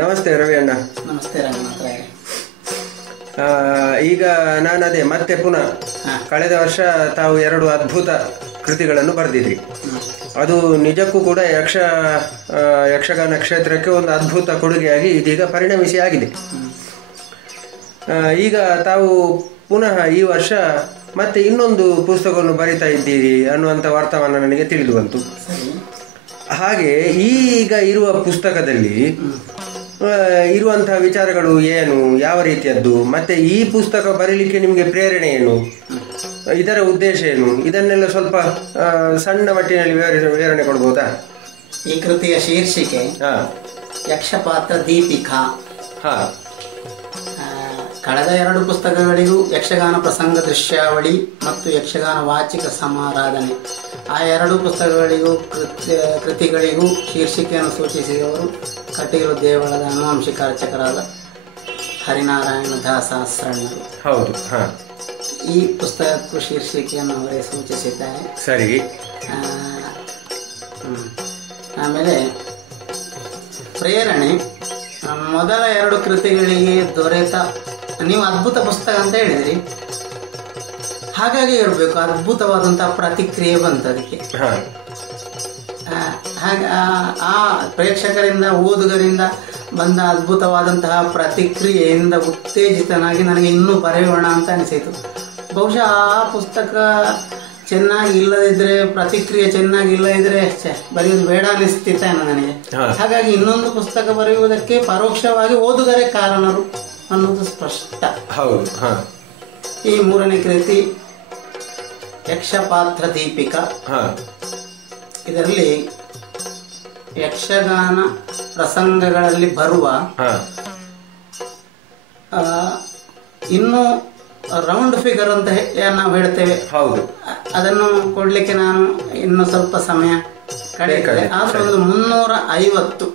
ನಮಸ್ತೆ ರವಿ ಅಣ್ಣ. ನಮಸ್ತೆ ರಂಗನಾಥ್. ಈಗ ನಾನು ಅದೇ ಮತ್ತೆ ಪುನಃ ಕಳೆದ ವರ್ಷ ತಾವು 2 ಅದ್ಭುತ ಕೃತಿಗಳನ್ನು ಬರೆದಿದ್ರಿ. ಅದು ನಿಜಕ್ಕೂ ಕೂಡ ಯಕ್ಷಗಾನ ಕ್ಷೇತ್ರಕ್ಕೆ ಒಂದು ಅದ್ಭುತ ಕೊಡುಗೆಯಾಗಿ ಇದೀಗ ಪರಿಣಮಿಸಿ ಆಗಿದೆ. ಈಗ ತಾವು ಪುನಃ ಈ ವರ್ಷ ಮತ್ತೆ ಇನ್ನೊಂದು ಪುಸ್ತಕವನ್ನು ಬರಿತಾ ಇದ್ದೀರಿ ಅನ್ನುವಂಥ ವರ್ತಮಾನ ನನಗೆ ತಿಳಿದು ಬಂತು. ಹಾಗೆ ಈಗ ಇರುವ ಪುಸ್ತಕದಲ್ಲಿ ಇರುವಂತಹ ವಿಚಾರಗಳು ಏನು, ಯಾವ ರೀತಿಯದ್ದು, ಮತ್ತೆ ಈ ಪುಸ್ತಕ ಬರೀಲಿಕ್ಕೆ ನಿಮಗೆ ಪ್ರೇರಣೆ ಏನು, ಇದರ ಉದ್ದೇಶ ಏನು, ಇದನ್ನೆಲ್ಲ ಸ್ವಲ್ಪ ಸಣ್ಣ ಮಟ್ಟಿನಲ್ಲಿ ವಿವರಣೆ ಕೊಡ್ಬೋದಾ? ಈ ಕೃತಿಯ ಶೀರ್ಷಿಕೆ ಯಕ್ಷಪಾತ್ರ ದೀಪಿಕಾ. ಕಳೆದ 2 ಪುಸ್ತಕಗಳಿಗೂ ಯಕ್ಷಗಾನ ಪ್ರಸಂಗ ದೃಶ್ಯಾವಳಿ ಮತ್ತು ಯಕ್ಷಗಾನ ವಾಚಿಕ ಸಮಾರಾಧನೆ, ಆ 2 ಪುಸ್ತಕಗಳಿಗೂ ಕೃತಿಗಳಿಗೂ ಶೀರ್ಷಿಕೆಯನ್ನು ಸೂಚಿಸಿದವರು ಕಟೀಲು ದೇವಳದ ಅನುವಂಶಿಕ ಅರ್ಚಕರಾದ ಹರಿನಾರಾಯಣ ದಾಸಹಸ್ರಣ್ಣರು. ಹೌದು. ಈ ಪುಸ್ತಕಕ್ಕೂ ಶೀರ್ಷಿಕೆಯನ್ನು ಅವರೇ ಸೂಚಿಸಿದ್ದಾರೆ. ಸರಿ. ಆಮೇಲೆ ಪ್ರೇರಣೆ, ಮೊದಲ 2 ಕೃತಿಗಳಿಗೆ ದೊರೆತ, ನೀವು ಅದ್ಭುತ ಪುಸ್ತಕ ಅಂತ ಹೇಳಿದ್ರಿ, ಹಾಗಾಗಿ ಇರಬೇಕು, ಅದ್ಭುತವಾದಂತಹ ಪ್ರತಿಕ್ರಿಯೆ ಬಂತು ಅದಕ್ಕೆ. ಹಾಗೆ ಆ ಪ್ರೇಕ್ಷಕರಿಂದ, ಓದುಗರಿಂದ ಬಂದ ಅದ್ಭುತವಾದಂತಹ ಪ್ರತಿಕ್ರಿಯೆಯಿಂದ ಉತ್ತೇಜಿತನಾಗಿ ನನಗೆ ಇನ್ನೂ ಬರೆಯೋಣ ಅಂತ ಅನಿಸಿತು. ಬಹುಶಃ ಆ ಪುಸ್ತಕ ಚೆನ್ನಾಗಿ ಇಲ್ಲದಿದ್ರೆ, ಪ್ರತಿಕ್ರಿಯೆ ಚೆನ್ನಾಗಿ ಇಲ್ಲದಿದ್ರೆ ಬರೆಯೋದು ಬೇಡ ಅನಿಸ್ತಿತ್ತೇನೋ ನನಗೆ. ಹಾಗಾಗಿ ಇನ್ನೊಂದು ಪುಸ್ತಕ ಬರೆಯುವುದಕ್ಕೆ ಪರೋಕ್ಷವಾಗಿ ಓದುಗರೇ ಕಾರಣರು ಅನ್ನೋದು ಸ್ಪಷ್ಟ. ಹೌದು. ಈ 3ನೇ ಕೃತಿ ಯಕ್ಷಪಾತ್ರ ದೀಪಿಕಾ. ಇದರಲ್ಲಿ ಯಕ್ಷಗಾನ ಪ್ರಸಂಗಗಳಲ್ಲಿ ಬರುವ ಇನ್ನು ರೌಂಡ್ ಫಿಗರ್ ಅಂತ ನಾವು ಹೇಳ್ತೇವೆ, ಹೌದು, ಅದನ್ನು ಕೊಡ್ಲಿಕ್ಕೆ ನಾನು ಇನ್ನು ಸ್ವಲ್ಪ ಸಮಯ ಕಳೆಯುತ್ತದೆ. ಆದ್ರೆ ಒಂದು 350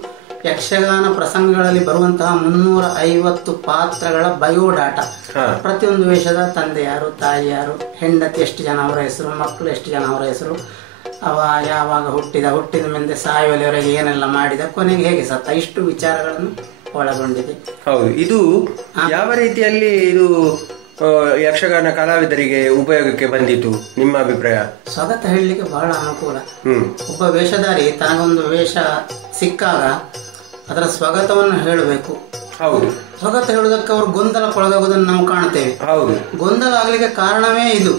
ಯಕ್ಷಗಾನ ಪ್ರಸಂಗಗಳಲ್ಲಿ ಬರುವಂತಹ 350 ಪಾತ್ರಗಳ ಬಯೋಡಾಟಾ. ಪ್ರತಿಯೊಂದು ವೇಷದ ತಂದೆ ಯಾರು, ತಾಯಿ ಯಾರು, ಹೆಂಡತಿ ಎಷ್ಟು ಜನ ಅವರ ಹೆಸರು, ಮಕ್ಕಳು ಎಷ್ಟು ಜನ ಅವರ ಹೆಸರು, ಅವ ಯಾವಾಗ ಹುಟ್ಟಿದ ಮುಂದೆ ಸಾಯುವಲ್ಲಿವರೆಗೆ ಏನೆಲ್ಲ ಮಾಡಿದ, ಕೊನೆಗೆ ಹೇಗೆ ಸತ್ತ, ಇಷ್ಟು ವಿಚಾರಗಳನ್ನು ಒಳಗೊಂಡಿದೆ. ಹೌದು. ಇದು ಯಾವ ರೀತಿಯಲ್ಲಿ ಇದು ಯಕ್ಷಗಾನ ಕಲಾವಿದರಿಗೆ ಉಪಯೋಗಕ್ಕೆ ಬಂದಿತು ನಿಮ್ಮ ಅಭಿಪ್ರಾಯ? ಸ್ವಗತ ಹೇಳಲಿಕ್ಕೆ ಬಹಳ ಅನುಕೂಲ. ಒಬ್ಬ ವೇಷಧಾರಿ ತನಗೊಂದು ವೇಷ ಸಿಕ್ಕಾಗ ಅದರ ಸ್ವಗತವನ್ನು ಹೇಳಬೇಕು. ಹೌದು. ಸ್ವಗತ ಹೇಳುವುದಕ್ಕೆ ಅವರು ಗೊಂದಲಕ್ಕೊಳಗಾಗುವುದನ್ನು ನಾವು ಕಾಣ್ತೇವೆ. ಹೌದು. ಗೊಂದಲ ಆಗ್ಲಿಕ್ಕೆ ಕಾರಣವೇ ಇದು.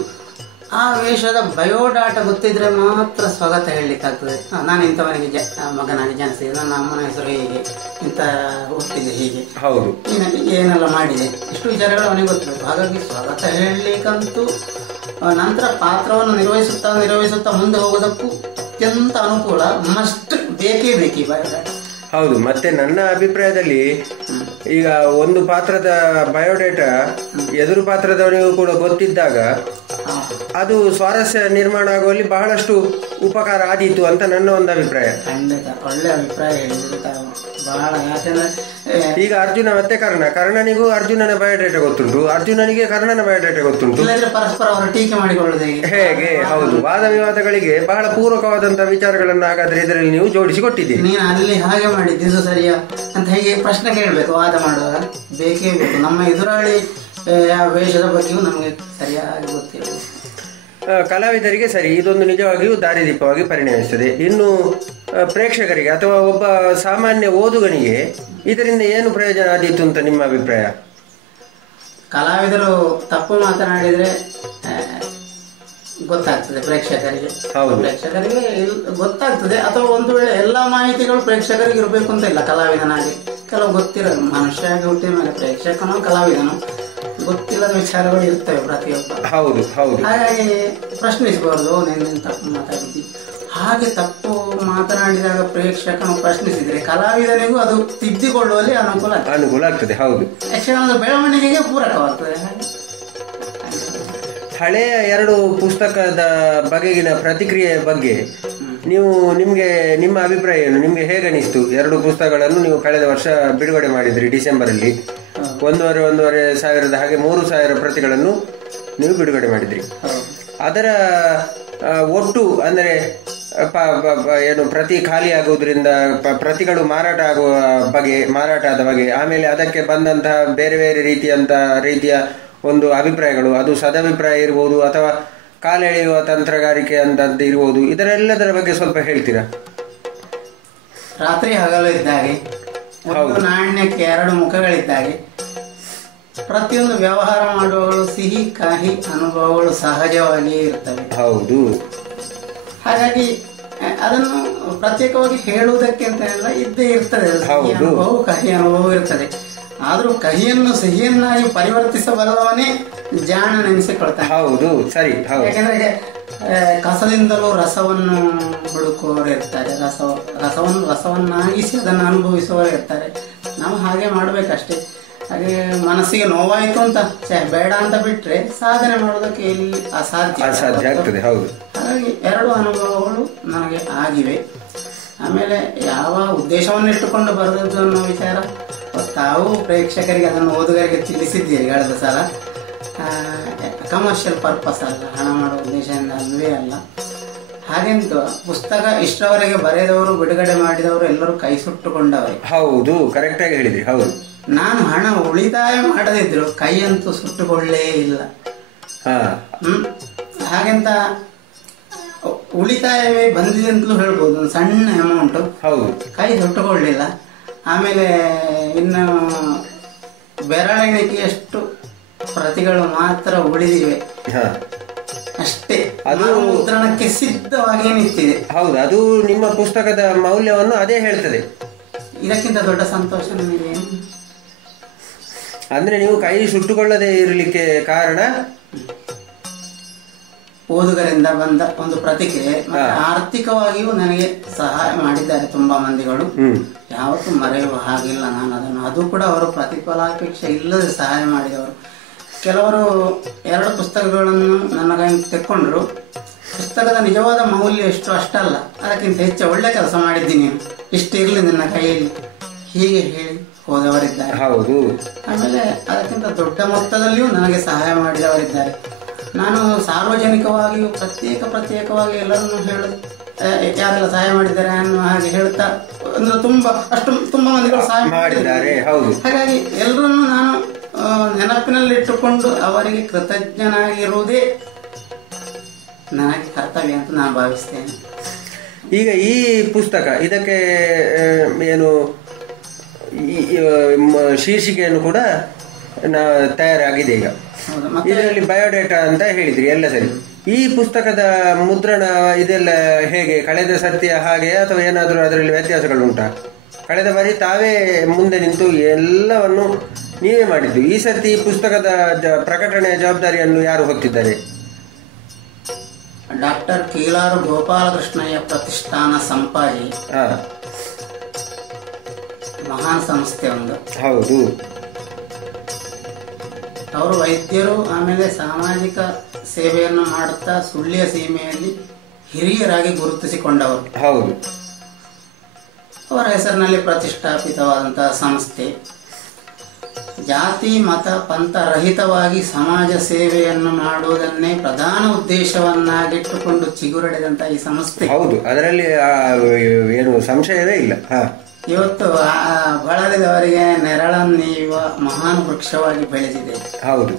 ಆ ವೇಷದ ಬಯೋಡಾಟಾ ಗೊತ್ತಿದ್ರೆ ಮಾತ್ರ ಸ್ವಾಗತ ಹೇಳಲಿಕ್ಕಾಗ್ತದೆ. ನಾನು ಇಂಥವನಿಗೆ ಮಗನಾಗಿ ಜನಿಸಿದೆ, ನನ್ನ ಅಮ್ಮನ ಹೆಸರು ಹೀಗೆ, ಇಂಥ ಹುಟ್ಟಿದೆ, ಹೀಗೆ ಹೌದು, ಏನೆಲ್ಲ ಮಾಡಿದೆ, ಇಷ್ಟು ವಿಚಾರಗಳು ಅವನಿಗೆ ಗೊತ್ತಿರಬೇಕು. ಹಾಗಾಗಿ ಸ್ವಾಗತ ಹೇಳಲಿಕ್ಕಂತೂ ನಂತರ ಪಾತ್ರವನ್ನು ನಿರ್ವಹಿಸುತ್ತಾ ಮುಂದೆ ಹೋಗೋದಕ್ಕೂ ಅತ್ಯಂತ ಅನುಕೂಲ, ಮಸ್ಟ್ ಬೇಕೇ ಬೇಕು ಈ ಬಯೋಡಾಟಾ. ಹೌದು. ಮತ್ತೆ ನನ್ನ ಅಭಿಪ್ರಾಯದಲ್ಲಿ ಈಗ ಒಂದು ಪಾತ್ರದ ಬಯೋಡೇಟಾ ಎದುರು ಪಾತ್ರದವನಿಗೂ ಕೂಡ ಗೊತ್ತಿದ್ದಾಗ ಅದು ಸ್ವಾರಸ್ಯ ನಿರ್ಮಾಣ ಆಗುವಲ್ಲಿ ಬಹಳಷ್ಟು ಉಪಕಾರ ಆದೀತು ಅಂತ ನನ್ನ ಒಂದು ಅಭಿಪ್ರಾಯ. ಖಂಡಿತ ಒಳ್ಳೆ ಅಭಿಪ್ರಾಯ ಹೇಳಿದ್ರೆ ಬಹಳ. ಯಾಕಂದ್ರೆ ಈಗ ಅರ್ಜುನ ಮತ್ತೆ ಕರ್ಣನಿಗೂ ಅರ್ಜುನನ ಬಯೋಡೇಟಾ ಗೊತ್ತುಂಟು, ಅರ್ಜುನನಿಗೆ ಕರ್ಣನ ಬಯೋಡೇಟಾ ಗೊತ್ತುಂಟು. ಪರಸ್ಪರ ಅವರ ಟೀಕೆ ಮಾಡಿಕೊಳ್ಳುವುದು ಹೇಗೆ? ಹೌದು, ವಾದ ವಿವಾದಗಳಿಗೆ ಬಹಳ ಪೂರಕವಾದಂತಹ ವಿಚಾರಗಳನ್ನು ಹಾಗಾದ್ರೆ ಇದರಲ್ಲಿ ನೀವು ಜೋಡಿಸಿ ಕೊಟ್ಟಿದ್ದೀರಿ. ನೀನು ಅಲ್ಲಿ ಹಾಗೆ ಮಾಡಿದ್ದು ಇದು ಸರಿಯಾ ಅಂತ ಹೇಗೆ ಪ್ರಶ್ನೆ ಕೇಳಬೇಕು ವಾದ ಮಾಡುವಾಗ, ಬೇಕೇ ಬೇಕು. ನಮ್ಮ ಎದುರಾಳಿ ವೇಷದ ಬಗ್ಗೆಯೂ ನಮಗೆ ಸರಿಯಾಗಿ ಗೊತ್ತಿರಬೇಕು. ಕಲಾವಿದರಿಗೆ ಸರಿ, ಇದೊಂದು ನಿಜವಾಗಿಯೂ ದಾರಿದೀಪವಾಗಿ ಪರಿಣಮಿಸುತ್ತದೆ. ಇನ್ನು ಪ್ರೇಕ್ಷಕರಿಗೆ ಅಥವಾ ಒಬ್ಬ ಸಾಮಾನ್ಯ ಓದುಗನಿಗೆ ಇದರಿಂದ ಏನು ಪ್ರಯೋಜನ ಆದೀತು ಅಂತ ನಿಮ್ಮ ಅಭಿಪ್ರಾಯ? ಕಲಾವಿದರು ತಪ್ಪು ಮಾತನಾಡಿದ್ರೆ ಗೊತ್ತಾಗ್ತದೆ ಪ್ರೇಕ್ಷಕರಿಗೆ ಗೊತ್ತಾಗ್ತದೆ. ಅಥವಾ ಒಂದು ವೇಳೆ ಎಲ್ಲಾ ಮಾಹಿತಿಗಳು ಪ್ರೇಕ್ಷಕರಿಗೆ ಇರಬೇಕು ಅಂತ ಇಲ್ಲ. ಕಲಾವಿದನಾಗಿ ಕೆಲವು ಗೊತ್ತಿರೋದು, ಮನುಷ್ಯಾಗಿ ಹುಟ್ಟಿದ ಮೇಲೆ ಪ್ರೇಕ್ಷಕನೋ ಕಲಾವಿದನೋ ಗೊತ್ತಿಲ್ಲದ ವಿಚಾರಗಳು ಇರ್ತವೆ ಪ್ರತಿಯೊಬ್ಬ. ಹೌದು ಹೌದು. ಹಾಗಾಗಿ ಪ್ರಶ್ನಿಸಬಾರ್ದು, ನೀನು ತಪ್ಪು ಮಾತಾಡಿದ್ದಿ. ಹಾಗೆ ತಪ್ಪು ಮಾತನಾಡಿದಾಗ ಪ್ರೇಕ್ಷಕನು ಪ್ರಶ್ನಿಸಿದರೆ ಕಲಾವಿದನಿಗೂ ಅದು ತಿದ್ದಿಕೊಳ್ಳುವಲ್ಲಿ ಅನುಕೂಲ ಆಗ್ತದೆ. ಹೌದು, ಯಕ್ಷಗಾನದ ಬೆಳವಣಿಗೆಗೆ ಪೂರಕವಾಗ್ತದೆ. ಹಳೆಯ 2 ಪುಸ್ತಕದ ಬಗೆಗಿನ ಪ್ರತಿಕ್ರಿಯೆ ಬಗ್ಗೆ ನಿಮ್ಮ ಅಭಿಪ್ರಾಯ ಏನು? ನಿಮ್ಗೆ ಹೇಗನಿಸ್ತು? 2 ಪುಸ್ತಕಗಳನ್ನು ನೀವು ಕಳೆದ ವರ್ಷ ಬಿಡುಗಡೆ ಮಾಡಿದ್ರಿ ಡಿಸೆಂಬರಲ್ಲಿ. 1,500 ಹಾಗೆ 3,000 ಪ್ರತಿಗಳನ್ನು ನೀವು ಬಿಡುಗಡೆ ಮಾಡಿದ್ರಿ. ಅದರ ಒಟ್ಟು ಅಂದರೆ ಏನು ಪ್ರತಿ ಖಾಲಿ ಆಗುವುದರಿಂದ ಪ್ರತಿಗಳು ಮಾರಾಟದ ಬಗೆ, ಆಮೇಲೆ ಅದಕ್ಕೆ ಬಂದಂತಹ ಬೇರೆ ಬೇರೆ ರೀತಿಯ ಒಂದು ಅಭಿಪ್ರಾಯಗಳು, ಅದು ಸದಭಿಪ್ರಾಯ ಇರ್ಬೋದು ಅಥವಾ ಕಾಲೆಳೆಯುವ ತಂತ್ರಗಾರಿಕೆ ಅಂತದ್ದು ಇರ್ಬೋದು, ಇದರೆಲ್ಲದರ ಬಗ್ಗೆ ಸ್ವಲ್ಪ ಹೇಳ್ತೀರಾ? ರಾತ್ರಿ ಹಗಲು ಇದ್ದಾಗೆ, ಒಂದು ನಾಣ್ಯಕ್ಕೆ 2 ಮುಖಗಳಿದ್ದಾಗೆ, ಪ್ರತಿಯೊಂದು ವ್ಯವಹಾರ ಮಾಡುವಗಳು ಸಿಹಿ ಕಹಿ ಅನುಭವಗಳು ಸಹಜವಾಗಿಯೇ ಇರ್ತವೆ. ಹೌದು. ಹಾಗಾಗಿ ಅದನ್ನು ಪ್ರತ್ಯೇಕವಾಗಿ ಹೇಳುವುದಕ್ಕೆ ಅಂತ ಎಲ್ಲ ಇದ್ದೇ ಇರ್ತದೆ. ಅನುಭವ ಕಹಿ ಅನುಭವ ಇರ್ತದೆ. ಆದ್ರೂ ಕಹಿಯನ್ನು ಸಿಹಿಯನ್ನಾಗಿ ಪರಿವರ್ತಿಸಬಲ್ಲವನೇ ಜಾಣ ನೆನೆಸಿಕೊಳ್ತಾನೆ. ಹೌದು, ಸರಿ. ಯಾಕಂದ್ರೆ ಕಸದಿಂದಲೂ ರಸವನ್ನು ಹುಡುಕುವವರು ಇರ್ತಾರೆ, ರಸವನ್ನಾಗಿಸಿ ಅದನ್ನು ಅನುಭವಿಸುವವರು ಇರ್ತಾರೆ. ನಾವು ಹಾಗೆ ಮಾಡ್ಬೇಕಷ್ಟೇ. ಹಾಗೆ ಮನಸ್ಸಿಗೆ ನೋವಾಯಿತು ಅಂತ ಬೇಡ ಅಂತ ಬಿಟ್ರೆ ಸಾಧನೆ ಮಾಡೋದಕ್ಕೆ ಇಲ್ಲಿ ಅಸಾಧ್ಯ ಆಗ್ತದೆ. ಹೌದು. ಹಾಗಾಗಿ 2 ಅನುಭವಗಳು ನನಗೆ ಆಗಿವೆ. ಆಮೇಲೆ ಯಾವ ಉದ್ದೇಶವನ್ನು ಇಟ್ಟುಕೊಂಡು ಬರೆದದ್ದು ಅನ್ನೋ ವಿಚಾರ ತಾವು ಪ್ರೇಕ್ಷಕರಿಗೆ ಅದನ್ನು ಓದುಗರಿಗೆ ತಿಳಿಸಿದ್ದೀರಿ ಕಳೆದ ಸಲ. ಕಮರ್ಷಿಯಲ್ ಪರ್ಪಸ್ ಅಲ್ಲ, ಹಣ ಮಾಡುವ ಉದ್ದೇಶದಿಂದ ಅಲ್ಲವೇ ಅಲ್ಲ. ಹಾಗೆಂತ ಪುಸ್ತಕ ಇಷ್ಟರವರೆಗೆ ಬರೆದವರು, ಬಿಡುಗಡೆ ಮಾಡಿದವರು ಎಲ್ಲರೂ ಕೈ ಸುಟ್ಟುಕೊಂಡವರು. ಹೌದು, ಕರೆಕ್ಟ್ ಆಗಿ ಹೇಳಿದ್ರಿ. ಹೌದು. ನಾನು ಹಣ ಉಳಿತಾಯ ಮಾಡದಿದ್ರು ಕೈಯಂತೂ ಸುಟ್ಟುಕೊಳ್ಳೇ ಇಲ್ಲ. ಹಾಗೆಂತ ಉಳಿತಾಯವೇ ಬಂದಿದೆ ಅಂತಲೂ ಹೇಳ್ಬೋದು, ಒಂದು ಸಣ್ಣ ಅಮೌಂಟ್. ಹೌದು, ಕೈ ಸುಟ್ಟುಕೊಳ್ಳಿಲ್ಲ. ಆಮೇಲೆ ಇನ್ನು ಬೆರಳೆಣಿಕೆಯಷ್ಟು ಪ್ರತಿಗಳು ಮಾತ್ರ ಉಳಿದಿವೆ ಅಷ್ಟೇ. ಅದು ಮುದ್ರಣಕ್ಕೆ ಸಿದ್ಧವಾಗಿ ನಿಂತಿದೆ. ಹೌದು, ಅದು ನಿಮ್ಮ ಪುಸ್ತಕದ ಮೌಲ್ಯವನ್ನು ಅದೇ ಹೇಳ್ತದೆ. ಇದಕ್ಕಿಂತ ದೊಡ್ಡ ಸಂತೋಷ ನನಗೆ. ಅಂದ್ರೆ ನೀವು ಕೈ ಸುಟ್ಟುಕೊಳ್ಳದೆ ಇರಲಿಕ್ಕೆ ಕಾರಣ ಓದುಗರಿಂದ ಬಂದ ಒಂದು ಪ್ರತಿಕ್ರಿಯೆ. ಆರ್ಥಿಕವಾಗಿಯೂ ನನಗೆ ಸಹಾಯ ಮಾಡಿದ್ದಾರೆ ತುಂಬಾ ಮಂದಿಗಳು. ಯಾವತ್ತೂ ಮರೆಯುವ ಹಾಗಿಲ್ಲ ನಾನು ಅದನ್ನು. ಅದು ಕೂಡ ಅವರು ಪ್ರತಿಫಲಾಪೇಕ್ಷೆ ಇಲ್ಲದೆ ಸಹಾಯ ಮಾಡಿದವರು. ಕೆಲವರು 2 ಪುಸ್ತಕಗಳನ್ನು ನನ್ನ ಕೈಗೆ ತೆಕ್ಕೊಂಡ್ರು. ಪುಸ್ತಕದ ನಿಜವಾದ ಮೌಲ್ಯ ಎಷ್ಟು ಅಷ್ಟಲ್ಲ, ಅದಕ್ಕಿಂತ ಹೆಚ್ಚು ಒಳ್ಳೆ ಕೆಲಸ ಮಾಡಿದ್ದೀನಿ, ಇಷ್ಟು ಇರಲಿ ನನ್ನ ಕೈಯಲ್ಲಿ, ಹೀಗೆ ಹೇಳಿ ಹೋದವರಿದ್ದಾರೆ. ಹೌದು. ಆಮೇಲೆ ಅದಕ್ಕಿಂತ ದೊಡ್ಡ ಮೊತ್ತದಲ್ಲಿಯೂ ನನಗೆ ಸಹಾಯ ಮಾಡಿದವರಿದ್ದಾರೆ. ನಾನು ಸಾರ್ವಜನಿಕವಾಗಿಯೂ ಪ್ರತ್ಯೇಕವಾಗಿ ಎಲ್ಲರನ್ನು ಹೇಳೋದು, ಯಾರೆಲ್ಲ ಸಹಾಯ ಮಾಡಿದ್ದಾರೆ ಅನ್ನೋ ಹಾಗೆ ಹೇಳ್ತಾ ಅಂದ್ರೆ ತುಂಬಾ ಮಂದಿಗಳು ಸಹಾಯ ಮಾಡಿದ್ದಾರೆ. ಹಾಗಾಗಿ ಎಲ್ಲರನ್ನು ನಾನು ನೆನಪಿನಲ್ಲಿಟ್ಟುಕೊಂಡು ಅವರಿಗೆ ಕೃತಜ್ಞನಾಗಿರುವುದೇ ನನಗೆ ಕರ್ತವ್ಯ ಅಂತ ನಾನು ಭಾವಿಸ್ತೇನೆ. ಈಗ ಈ ಪುಸ್ತಕ ಇದಕ್ಕೆ ಏನು ಶೀರ್ಷಿಕೆಯನ್ನು ಕೂಡ ತಯಾರಾಗಿದೆ. ಈಗ ಇದರಲ್ಲಿ ಬಯೋಡೇಟಾ ಅಂತ ಹೇಳಿದ್ರಿ, ಎಲ್ಲ ಸರಿ. ಈ ಪುಸ್ತಕದ ಮುದ್ರಣ ಇದೆಲ್ಲ ಹೇಗೆ ಕಳೆದ ಸರ್ತಿಯ ಹಾಗೆ ಅಥವಾ ಏನಾದರೂ ಅದರಲ್ಲಿ ವ್ಯತ್ಯಾಸಗಳುಂಟಾ? ಕಳೆದ ಬಾರಿ ತಾವೇ ಮುಂದೆ ನಿಂತು ಎಲ್ಲವನ್ನು ನೀವೇ ಮಾಡಿದ್ದು. ಈ ಸರ್ತಿ ಈ ಪುಸ್ತಕದ ಪ್ರಕಟಣೆಯ ಜವಾಬ್ದಾರಿಯನ್ನು ಯಾರು ಹೊತ್ತಿದ್ದಾರೆ? ಡಾಕ್ಟರ್ ಕೀಲಾರು ಗೋಪಾಲಕೃಷ್ಣಯ್ಯ ಪ್ರತಿಷ್ಠಾನ ಸಂಪಾಜಿ, ಮಹಾನ್ ಸಂಸ್ಥೆ ಒಂದು. ಹೌದು, ಅವರು ವೈದ್ಯರು, ಆಮೇಲೆ ಸಾಮಾಜಿಕ ಸೇವೆಯನ್ನು ಮಾಡುತ್ತಾ ಸುಳ್ಯ ಸೀಮೆಯಲ್ಲಿ ಹಿರಿಯರಾಗಿ ಗುರುತಿಸಿಕೊಂಡವರು. ಹೌದು, ಅವರ ಹೆಸರಿನಲ್ಲಿ ಪ್ರತಿಷ್ಠಾಪಿತವಾದಂತಹ ಸಂಸ್ಥೆ. ಜಾತಿ ಮತ ಪಂಥ ರಹಿತವಾಗಿ ಸಮಾಜ ಸೇವೆಯನ್ನು ಮಾಡುವುದನ್ನೇ ಪ್ರಧಾನ ಉದ್ದೇಶವನ್ನಾಗಿಟ್ಟುಕೊಂಡು ಚಿಗುರಡೆದಂತಹ ಈ ಸಂಸ್ಥೆ. ಹೌದು, ಅದರಲ್ಲಿ ಏನು ಸಂಶಯವೇ ಇಲ್ಲ. ಇವತ್ತು ಬಳಲಿದವರಿಗೆ ನೆರಳನ್ನೀಯುವ ಮಹಾನ್ ವೃಕ್ಷವಾಗಿ ಬೆಳೆದಿದೆ. ಹೌದು,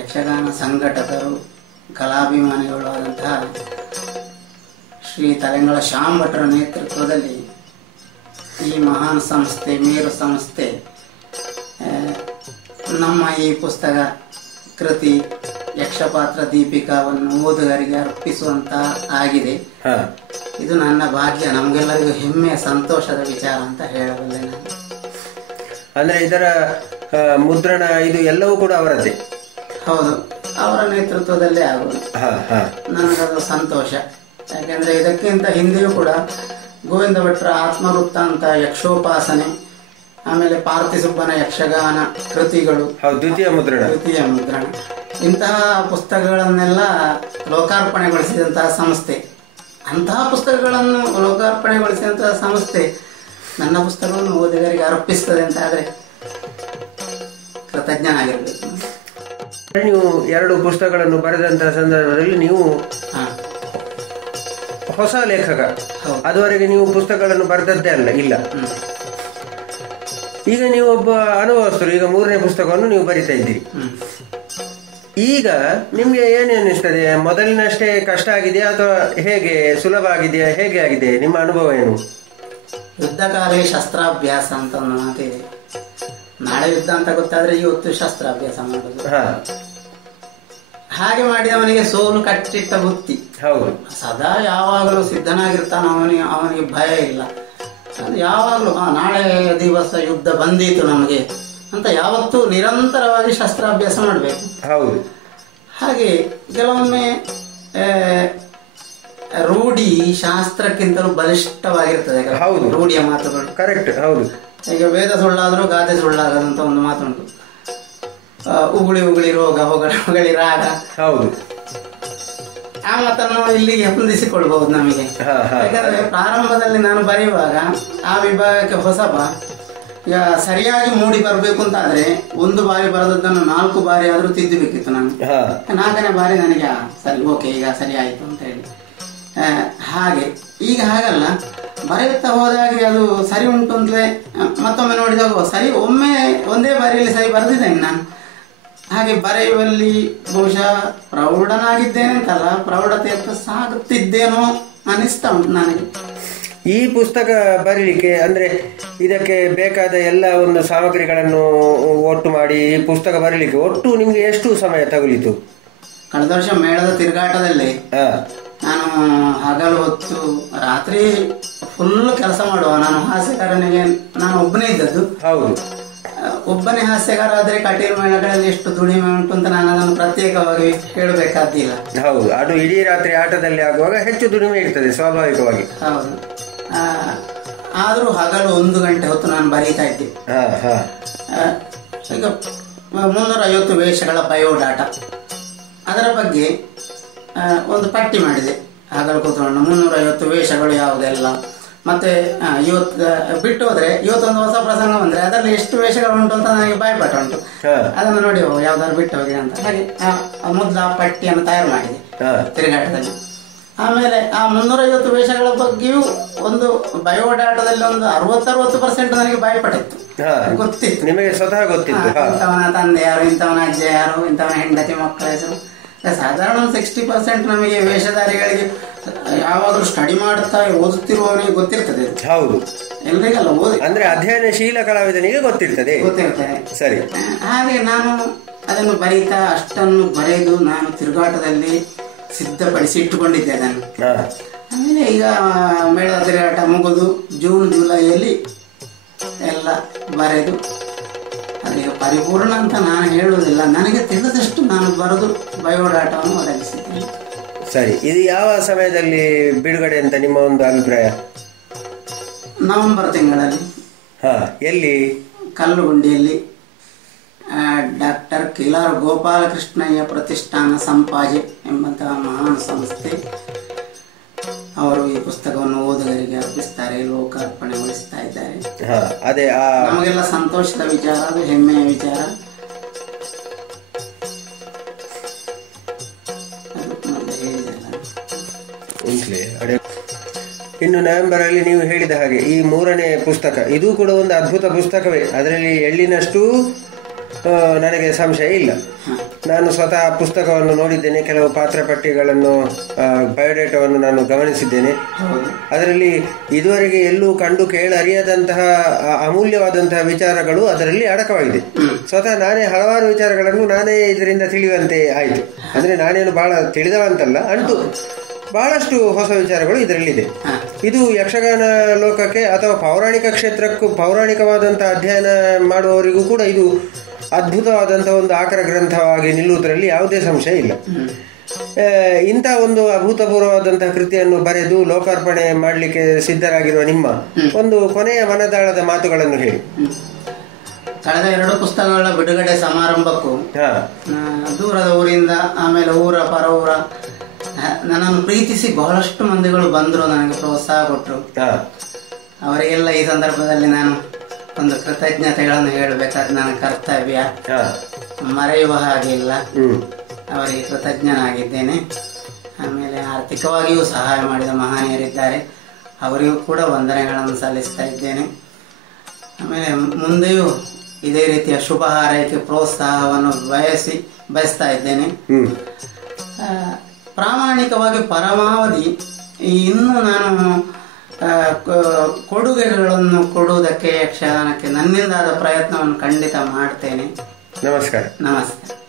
ಯಕ್ಷಗಾನ ಸಂಘಟಕರು, ಕಲಾಭಿಮಾನಿಗಳು ಆದಂತಹ ಶ್ರೀ ತಲೆಂಗಳ ಶ್ಯಾಮ್ ಭಟ್ರ ನೇತೃತ್ವದಲ್ಲಿ ಈ ಮಹಾನ್ ಸಂಸ್ಥೆ, ಮೇರು ಸಂಸ್ಥೆ, ನಮ್ಮ ಈ ಪುಸ್ತಕ ಕೃತಿ ಯಕ್ಷಪಾತ್ರ ದೀಪಿಕಾವನ್ನು ಓದುಗರಿಗೆ ಅರ್ಪಿಸುವಂತ ಆಗಿದೆ. ಇದು ನನ್ನ ಭಾಗ್ಯ, ನಮಗೆಲ್ಲರಿಗೂ ಹೆಮ್ಮೆಯ ಸಂತೋಷದ ವಿಚಾರ ಅಂತ ಹೇಳಬಲ್ಲೆ ನಾನು. ಅಂದ್ರೆ ಇದರ ಮುದ್ರಣ ಇದು ಎಲ್ಲವೂ ಕೂಡ ಅವರದ್ದೇ? ಹೌದು, ಅವರ ನೇತೃತ್ವದಲ್ಲೇ ಆಗುವುದು. ನನಗದು ಸಂತೋಷ. ಯಾಕೆಂದ್ರೆ ಇದಕ್ಕಿಂತ ಹಿಂದೆಯೂ ಕೂಡ ಗೋವಿಂದ ಭಟ್ರ ಆತ್ಮವೃತ್ತ ಅಂತ ಯಕ್ಷೋಪಾಸನೆ, ಆಮೇಲೆ ಪಾರ್ಥಿಸುಬ್ಬನ ಯಕ್ಷಗಾನ ಕೃತಿಗಳು, ದ್ವಿತೀಯ ಮುದ್ರಣ, ಇಂತಹ ಪುಸ್ತಕಗಳನ್ನೆಲ್ಲ ಲೋಕಾರ್ಪಣೆಗೊಳಿಸಿದಂತಹ ಸಂಸ್ಥೆ. ಅಂತಹ ಪುಸ್ತಕಗಳನ್ನು ಲೋಕಾರ್ಪಣೆಗೊಳಿಸಿದಂತಹ ಸಂಸ್ಥೆ ನನ್ನ ಪುಸ್ತಕವನ್ನು ಓದುಗರಿಗೆ ಅರ್ಪಿಸ್ತದೆ ಅಂತ ಆದ್ರೆ ಕೃತಜ್ಞನಾಗಿರ್ಬೇಕು. ನೀವು 2 ಪುಸ್ತಕಗಳನ್ನು ಬರೆದಂತಹ ಸಂದರ್ಭದಲ್ಲಿ ನೀವು ಹೊಸ ಲೇಖಕ, ಅದುವರೆಗೆ ನೀವು ಪುಸ್ತಕಗಳನ್ನು ಬರೆದದ್ದೇ ಇಲ್ಲ. ಈಗ ನೀವು ಒಬ್ಬ ಅನುಭವಸ್ಥರು, ಈಗ 3ನೇ ಪುಸ್ತಕವನ್ನು ನೀವು ಬರಿತಾ ಇದ್ದೀರಿ. ಈಗ ನಿಮ್ಗೆ ಏನೇನಿಸ್ತದೆ? ಮೊದಲಿನಷ್ಟೇ ಕಷ್ಟ ಆಗಿದೆಯಾ ಅಥವಾ ಹೇಗೆ, ಸುಲಭ ಆಗಿದೆಯಾ, ಹೇಗೆ ಆಗಿದೆ ನಿಮ್ಮ ಅನುಭವ ಏನು? ಯುದ್ಧಕಾಲೇ ಶಸ್ತ್ರಾಭ್ಯಾಸ ಅಂತ ಒಂದು ಮಾತಿದೆ. ನಾಳೆ ಯುದ್ಧ ಅಂತ ಗೊತ್ತಾದ್ರೆ ಇವತ್ತು ಶಸ್ತ್ರಾಭ್ಯಾಸ ಮಾಡುದು. ಹಾಗೆ ಮಾಡಿದವನಿಗೆ ಸೋಲು ಕಟ್ಟಿಟ್ಟ ಬುತ್ತಿ. ಹೌದು, ಸದಾ ಯಾವಾಗಲೂ ಸಿದ್ಧನಾಗಿರ್ತಾನ, ಅವನಿಗೆ ಭಯ ಇಲ್ಲ. ಯಾವಾಗಲೂ ನಾಳೆ ದಿವಸ ಯುದ್ಧ ಬಂದೀತು ನಮಗೆ ಅಂತ ಯಾವತ್ತೂ ನಿರಂತರವಾಗಿ ಶಸ್ತ್ರಾಭ್ಯಾಸ ಮಾಡಬೇಕು. ಹೌದು, ಹಾಗೆ ಕೆಲವೊಮ್ಮೆ ರೂಢಿ ಶಾಸ್ತ್ರಕ್ಕಿಂತಲೂ ಬಲಿಷ್ಠವಾಗಿರ್ತದೆ. ಹೌದು, ರೂಢಿಯ ಮಾತುಗಳು ಕರೆಕ್ಟ್. ಹೌದು, ಈಗ ವೇದ ಸುಳ್ಳಾದರೂ ಗಾದೆ ಸುಳ್ಳಾಗದಂತ ಒಂದು ಮಾತುಂಟು. ಉಗುಳಿ ಉಗುಳಿ ರೋಗ ಹೊಗಳಿ ರಾಗ. ಹೌದು, ಆ ಮಾತನ್ನು ಇಲ್ಲಿಗೆ ಹೊಂದಿಸಿಕೊಳ್ಬಹುದು ನಮಗೆ. ಯಾಕಂದ್ರೆ ಪ್ರಾರಂಭದಲ್ಲಿ ನಾನು ಬರೆಯುವಾಗ ಆ ವಿಭಾಗಕ್ಕೆ ಹೊಸಬ, ಈಗ ಸರಿಯಾಗಿ ಮೂಡಿ ಬರಬೇಕು ಅಂತ ಆದ್ರೆ 1 ಬಾರಿ ಬರೆದದ್ದನ್ನು 4 ಬಾರಿ ಆದ್ರೂ ತಿದ್ದಬೇಕಿತ್ತು ನಾನು. 4ನೇ ಬಾರಿ ನನಗೆ ಸರಿ, ಓಕೆ, ಈಗ ಸರಿ ಆಯ್ತು ಅಂತ ಹೇಳಿ. ಹಾಗೆ ಈಗ ಹಾಗಲ್ಲ, ಬರೆಯುತ್ತಾ ಹೋದಾಗೆ ಅದು ಸರಿ ಉಂಟು ಅಂತಲೇ ಮತ್ತೊಮ್ಮೆ ನೋಡಿದಾಗ ಸರಿ, ಒಂದೇ ಬಾರಿಯಲ್ಲಿ ಸರಿ ಬರೆದಿದ್ದೇನೆ ನಾನು. ಹಾಗೆ ಬರೆಯುವಲ್ಲಿ ಬಹುಶಃ ಪ್ರೌಢನಾಗಿದ್ದೇನೆ ಅಂತಲ್ಲ, ಪ್ರೌಢತೆಯತ್ತ ಸಾಗುತ್ತಿದ್ದೇನೋ ಅನಿಸ್ತಾ ಉಂಟು ನನಗೆ. ಈ ಪುಸ್ತಕ ಬರೀಲಿಕ್ಕೆ ಅಂದ್ರೆ ಇದಕ್ಕೆ ಬೇಕಾದ ಎಲ್ಲ ಒಂದು ಸಾಮಗ್ರಿಗಳನ್ನು ಒಟ್ಟು ಮಾಡಿ ಈ ಪುಸ್ತಕ ಬರೀಲಿಕ್ಕೆ ಒಟ್ಟು ನಿಮ್ಗೆ ಎಷ್ಟು ಸಮಯ ತಗುಲಿತು? ಕಳೆದ ವರ್ಷ ಮೇಳದ ತಿರುಗಾಟದಲ್ಲಿ ನಾನು ಹಗಲು ಹೊತ್ತು ರಾತ್ರಿ ಫುಲ್ ಕೆಲಸ ಮಾಡುವ. ನಾನು ಹಾಸ್ಯಕಾರನಿಗೆ ನಾನು ಒಬ್ಬನೇ ಇದ್ದದ್ದು. ಹೌದು, ಒಬ್ಬನೇ ಹಾಸ್ಯಗಾರ ಆದ್ರೆ ಕಟೀಲು ಮೇಳಗಳಲ್ಲಿ ಎಷ್ಟು ದುಡಿಮೆ ಉಂಟು ಅಂತ ನಾನು ಅದನ್ನು ಪ್ರತ್ಯೇಕವಾಗಿ ಹೇಳಬೇಕಾದಿಲ್ಲ. ಹೌದು, ಅದು ಇಡೀ ರಾತ್ರಿ ಆಟದಲ್ಲಿ ಆಗುವಾಗ ಹೆಚ್ಚು ದುಡಿಮೆ ಇರ್ತದೆ ಸ್ವಾಭಾವಿಕವಾಗಿ. ಹೌದು, ಆದ್ರೂ ಹಗಲು 1 ಗಂಟೆ ಹೊತ್ತು ನಾನು ಬರೀತಾ ಇದ್ದೆ. ಈಗ 350 ವೇಷಗಳ ಬಯೋಡಾಟಾ, ಅದರ ಬಗ್ಗೆ ಒಂದು ಪಟ್ಟಿ ಮಾಡಿದೆ. ಹಗಲು ಕೂತ್ಕೊಂಡು 350 ವೇಷಗಳು ಯಾವುದೆಲ್ಲ, ಮತ್ತೆ ಇವತ್ತು ಬಿಟ್ಟು ಹೋದ್ರೆ ಇವತ್ತೊಂದು ಹೊಸ ಪ್ರಸಂಗ ಬಂದ್ರೆ ಅದರಲ್ಲಿ ಎಷ್ಟು ವೇಷಗಳು ಉಂಟು ಅಂತ ನನಗೆ ಬಾಯ್ಪಾಠ ಉಂಟು. ಅದನ್ನು ನೋಡಿ ಯಾವ್ದಾದ್ರು ಬಿಟ್ಟು ಹೋಗಿದೆ ಅಂತ. ಹಾಗೆ ಮೊದಲು ಆ ಪಟ್ಟಿಯನ್ನು ತಯಾರು ಮಾಡಿದೆ ತಿರುಗಾಟದಲ್ಲಿ. ಆಮೇಲೆ ಆ 350 ವೇಷಗಳ ಬಗ್ಗೆಯೂ ಒಂದು ಬಯೋಡಾಟಾದಲ್ಲಿ ಒಂದು 60-60% ನನಗೆ ಬಾಯ್ಪಾಠ ಇತ್ತು, ಗೊತ್ತಿತ್ತು. ನಿಮಗೆ ಸ್ವತಃ ಗೊತ್ತಿತ್ತು ಇಂಥವನ ತಂದೆ ಯಾರು, ಇಂಥವನ ಅಜ್ಜ ಯಾರು, ಇಂಥವನ ಹೆಂಡತಿ ಮಕ್ಕಳ ಹೆಸರು. ಸಾಧಾರಣ 60% ನಮಗೆ ವೇಷಧಾರಿಗಳಿಗೆ ಯಾವಾಗಲೂ ಸ್ಟಡಿ ಮಾಡ್ತಾ ಓದುತ್ತಿರುವವನಿಗೆ ಗೊತ್ತಿರ್ತದೆ. ಹೌದು, ಎಲ್ರಿಗಲ್ಲ ಓದಿ, ಅಂದ್ರೆ ಅಧ್ಯಯನಶೀಲ ಕಲಾವಿದನಿಗೆ ಗೊತ್ತಿರ್ತದೆ. ಸರಿ. ಹಾಗೆ ನಾನು ಅದನ್ನು ಬರೀತಾ ಅಷ್ಟನ್ನು ಬರೆದು ನಾನು ತಿರುಗಾಟದಲ್ಲಿ ಸಿದ್ಧಪಡಿಸಿ ಇಟ್ಟುಕೊಂಡಿದ್ದೆ ಅದನ್ನು. ಆಮೇಲೆ ಈಗ ಮೇಳದ ತಿರುಗಾಟ ಮುಗಿದು ಜೂನ್ ಜುಲೈಯಲ್ಲಿ ಎಲ್ಲ ಬರೆದು ಅದೀಗ ಪರಿಪೂರ್ಣ ಅಂತ ನಾನು ಹೇಳುವುದಿಲ್ಲ, ನನಗೆ ತಿಳಿದಷ್ಟು ನಾನು ಬರೆದು ಬಯೋಡಾಟವನ್ನು ಒದಗಿಸಿದ್ದೇನೆ. ಸರಿ, ಇದು ಯಾವ ಸಮಯದಲ್ಲಿ ಬಿಡುಗಡೆ ಅಂತ ನಿಮ್ಮ ಒಂದು ಅಭಿಪ್ರಾಯ? ನವೆಂಬರ್ ತಿಂಗಳಲ್ಲಿ. ಎಲ್ಲಿ? ಕಲ್ಲುಗುಂಡಿಯಲ್ಲಿ ಡಾಕ್ಟರ್ ಕಿಲಾರ್ ಗೋಪಾಲಕೃಷ್ಣಯ್ಯ ಪ್ರತಿಷ್ಠಾನ ಸಂಪಾಜೆ ಎಂಬಂತಹ ಮಹಾನ್ ಸಂಸ್ಥೆ ಅವರು ಈ ಪುಸ್ತಕವನ್ನು ಓದುಗರಿಗೆ ಅರ್ಪಿಸ್ತಾರೆ, ಲೋಕಾರ್ಪಣೆಗೊಳಿಸ್ತಾ ಇದ್ದಾರೆ. ಅದೇ ನಮಗೆಲ್ಲ ಸಂತೋಷದ ವಿಚಾರ, ಅದು ಹೆಮ್ಮೆಯ ವಿಚಾರ. ಇನ್ನು ನವೆಂಬರ್ ಅಲ್ಲಿ ನೀವು ಹೇಳಿದ ಹಾಗೆ ಈ 3ನೇ ಪುಸ್ತಕ, ಇದು ಕೂಡ ಒಂದು ಅದ್ಭುತ ಪುಸ್ತಕವೇ. ಅದರಲ್ಲಿ ಎಳ್ಳಿನಷ್ಟು ನನಗೆ ಸಂಶಯ ಇಲ್ಲ. ನಾನು ಸ್ವತಃ ಪುಸ್ತಕವನ್ನು ನೋಡಿದ್ದೇನೆ, ಕೆಲವು ಪಾತ್ರ ಪಟ್ಟಿಗಳನ್ನು, ಬಯೋಡೇಟಾವನ್ನು ನಾನು ಗಮನಿಸಿದ್ದೇನೆ. ಅದರಲ್ಲಿ ಇದುವರೆಗೆ ಎಲ್ಲೂ ಕಂಡು ಕೇಳರಿಯದಂತಹ ಅಮೂಲ್ಯವಾದಂತಹ ವಿಚಾರಗಳು ಅದರಲ್ಲಿ ಅಡಕವಾಗಿದೆ. ಸ್ವತಃ ನಾನೇ ಹಲವಾರು ವಿಚಾರಗಳನ್ನು ನಾನೇ ಇದರಿಂದ ತಿಳಿಯುವಂತೆ ಆಯಿತು. ಅಂದರೆ ನಾನೇನು ಬಹಳ ತಿಳಿದವಂತಲ್ಲ, ಅಂತೂ ಬಹಳಷ್ಟು ಹೊಸ ವಿಚಾರಗಳು ಇದರಲ್ಲಿದೆ. ಇದು ಯಕ್ಷಗಾನ ಲೋಕಕ್ಕೆ ಅಥವಾ ಪೌರಾಣಿಕ ಕ್ಷೇತ್ರಕ್ಕೂ, ಪೌರಾಣಿಕವಾದಂತಹ ಅಧ್ಯಯನ ಮಾಡುವವರಿಗೂ ಕೂಡ ಇದು ಅದ್ಭುತವಾದಂತಹ ಒಂದು ಆಕರ ಗ್ರಂಥವಾಗಿ ನಿಲ್ಲುವುದರಲ್ಲಿ ಯಾವುದೇ ಸಂಶಯ ಇಲ್ಲ. ಇಂಥ ಒಂದು ಅಭೂತಪೂರ್ವವಾದಂತಹ ಕೃತಿಯನ್ನು ಬರೆದು ಲೋಕಾರ್ಪಣೆ ಮಾಡಲಿಕ್ಕೆ ಸಿದ್ಧರಾಗಿರುವ ನಿಮ್ಮ ಒಂದು ಕೊನೆಯ ಮನದಾಳದ ಮಾತುಗಳನ್ನು ಹೇಳಿ. ಕಳೆದ 2 ಪುಸ್ತಕಗಳ ಬಿಡುಗಡೆ ಸಮಾರಂಭಕ್ಕೂ ದೂರದ ಊರಿಂದ, ಆಮೇಲೆ ಊರ ಪರ ಊರ ನನ್ನನ್ನು ಪ್ರೀತಿಸಿ ಬಹಳಷ್ಟು ಮಂದಿಗಳು ಬಂದರು, ನನಗೆ ಪ್ರೋತ್ಸಾಹ ಕೊಟ್ಟರು. ಅವರಿಗೆಲ್ಲ ಈ ಸಂದರ್ಭದಲ್ಲಿ ನಾನು ಒಂದು ಕೃತಜ್ಞತೆಗಳನ್ನು ಹೇಳಬೇಕಾದ ನನ್ನ ಕರ್ತವ್ಯ, ಮರೆಯುವ ಹಾಗಿಲ್ಲ. ಅವರಿಗೆ ಕೃತಜ್ಞನಾಗಿದ್ದೇನೆ. ಆಮೇಲೆ ಆರ್ಥಿಕವಾಗಿಯೂ ಸಹಾಯ ಮಾಡಿದ ಮಹನೀಯರಿದ್ದಾರೆ, ಅವರಿಗೂ ಕೂಡ ವಂದನೆಗಳನ್ನು ಸಲ್ಲಿಸ್ತಾ ಇದ್ದೇನೆ. ಆಮೇಲೆ ಮುಂದೆಯೂ ಇದೇ ರೀತಿಯ ಶುಭ ಹಾರೈಕೆ, ಪ್ರೋತ್ಸಾಹವನ್ನು ಬಯಸ್ತಾ ಇದ್ದೇನೆ. ಪ್ರಾಮಾಣಿಕವಾಗಿ ಪರಮಾವಧಿ ಇನ್ನೂ ನಾನು ಕೊಡುಗೆಗಳನ್ನು ಕೊಡುವುದಕ್ಕೆ ಯಕ್ಷಗಾನಕ್ಕೆ ನನ್ನಿಂದಾದ ಪ್ರಯತ್ನವನ್ನು ಖಂಡಿತ ಮಾಡ್ತೇನೆ. ನಮಸ್ಕಾರ. ನಮಸ್ತೆ.